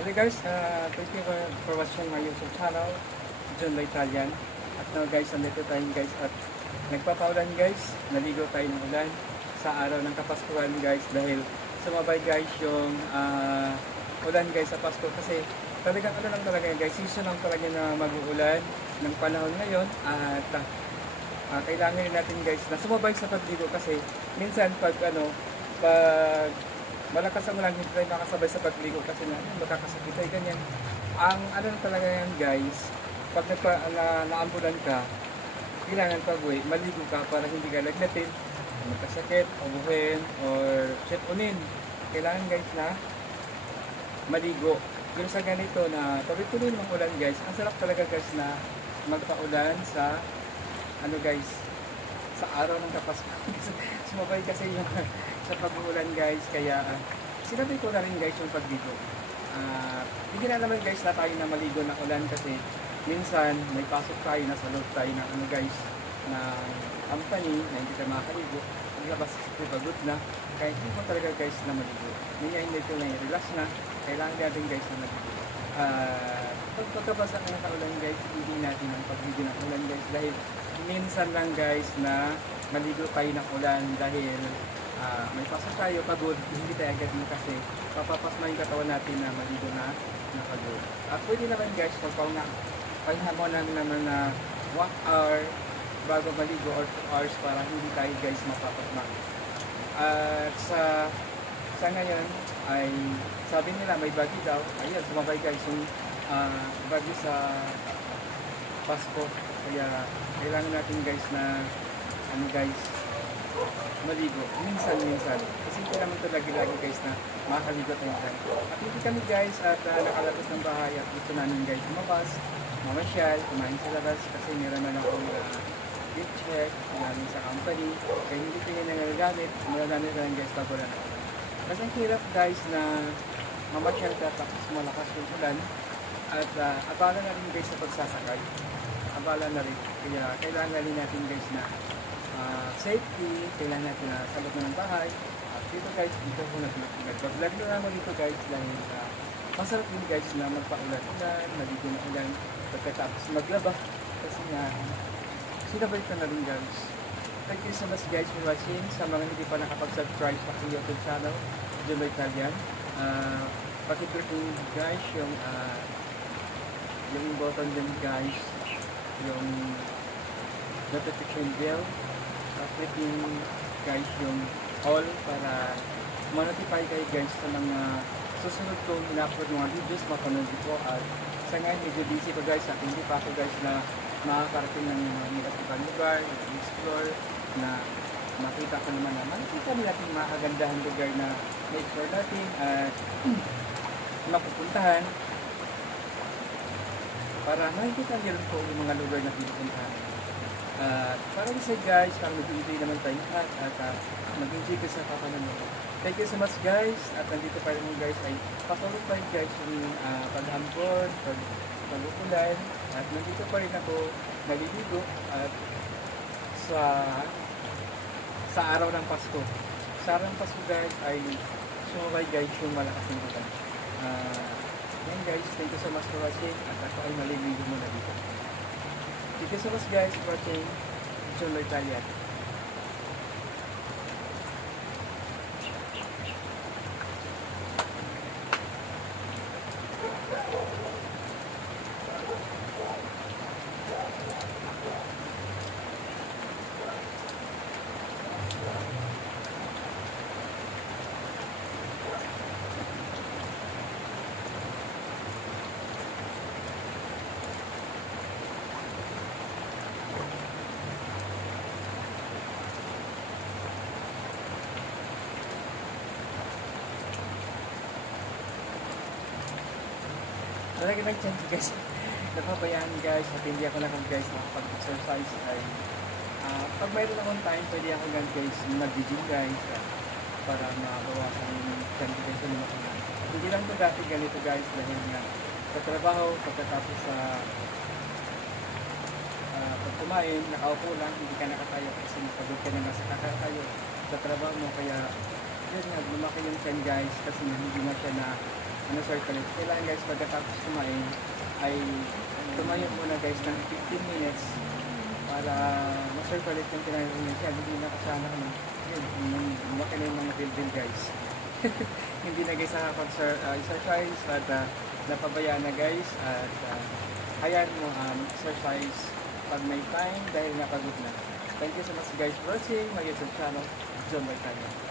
Hello guys, thank you for watching my YouTube channel, John La Italian. At now guys, nandito tayo guys at nagpapaulan guys, naligo tayo ng ulan sa araw ng Kapaskuhan guys dahil sumabay guys yung ulan guys sa Pasko kasi talagang ano lang talaga guys, season lang talaga na mag-uulan ng panahon ngayon at kailangan natin guys na sumabay sa pagligo kasi minsan pag malakas ang ulan, hindi tayo makasabay sa pagligo kasi magkakasakit tayo ganyan. Ang ano talaga yan guys, pag naambulan ka, kailangan pag maligo ka para hindi ka lagnatin, magkasakit, ubuhin, or unin. Kailangan guys na maligo. Yung sa ganito na tuloy-tuloy ng ulan guys, ang sarap talaga guys na magpaulan sa guys, sa araw ng Kapaskuhan. Sumabay kasi yung sa pag-uulan guys, kaya sinabi ko na rin guys yung pagligo. Hindi na naman guys na tayo na maligo ng ulan kasi minsan may pasok tayo, nasa loob tayo ng guys na company na hindi tayo makakaligo. Paglabas kasi pagod na, kaya hindi mo talaga guys na maligo. Hindi ko na i-relax na, kailangan natin guys na maligo. Pagkabasa ng ulan guys, hindi natin ang pagligo ng ulan guys dahil minsan lang guys na maligo tayo ng ulan dahil may pasok tayo, pagod, hindi tayo agad mo kasi papapasma yung katawan natin na maligo na pagod. At pwede naman guys, pahinga mo naman na 1 hour bago maligo or 2 hours para hindi tayo guys mapapasma. At sa ngayon ay sabi nila may bagyo daw, ayun, sumabay guys yung bagyo sa Pasko. Kaya kailangan natin guys na maligo. Minsan. Kasi hindi naman ito lagi-lagi guys na makakaligo tayo dyan. At hindi kami guys at nakalabas ng bahay at gusto namin guys lumabas, mamasyal, kumain sa labas kasi meron na akong gift check namin sa company. Kaya hindi ko yun nagagamit. Magagamit na lang guys pag wala na ulan. Kasi ang hirap guys na mamasyal ka tapos malakas yung ulan at abala na rin guys sa pagsasakay. Abala na rin. Kaya kailangan rin natin guys na safety, kailangan natin na sa loob ng bahay. At dito guys, dito ko nag-vlog na naman dito guys dahil masarap din guys na magpaulan-ulan, maligo na ulan, pagkatapos maglaba. Kasi sinabay ka na rin guys. Thank you so much guys for watching. Sa mga hindi pa nakapag-subscribe sa aking YouTube channel, John La Italian. Pakiclick nyo guys yung button din guys, yung notification bell. Click guys yung all para ma-notify kayo guys sa mga susunod kong in-upload mga videos, mapanood ko. At sa ngayon medyo busy ko guys at hindi pa ako guys na makakarating ng mga ibang lugar, explore na makita ko naman na makikita natin mga kagandahan lugar na na-explore natin at mapupuntahan para makikita nyo rin po yung mga lugar na pinupuntahan. Para sa guys, para mag-enjoy naman tayo at mag-enjoy ko sa papanood. Thank you so much guys. At nandito pa rin guys ay patuloy pa rin guys yung pag-ambon, pag-ulan. At nandito pa rin ako naliligo at sa araw ng Pasko. Sa araw ng Pasko guys ay sumabay guys yung malakas ng ulan. Yan guys, thank you so much for watching at ako ay maliligo muna dito. Thank you so much guys for watching John La Italian. Talaga ng chance guys, napabayaan guys at hindi ako lang guys makapag-exercise ay pag mayroon akong time pwede ako guys mag-gym guys para mabawasan yung chance guys na makanan. Hindi lang ito dati ganito guys dahil nga sa trabaho pagkatapos sa pag kumain, nakaupo lang, hindi ka nakatayo kasi napagod ka na nasa kakatayo sa trabaho mo kaya yun nga, lumaki yung chance guys kasi hindi mo siya na circulate. Kailangan guys, pagkatapos kumain, ay tumayo muna guys ng 15 minutes para ma-circulate yung kinain mo. Yan, hindi na kasama ka na. Yun, lumaki na yung mga build guys. Hindi na guys nakapag-exercise at napabayaan na guys at hayaan mo exercise pag may time dahil napagod na. Thank you so much guys for watching my YouTube channel, John Baitano.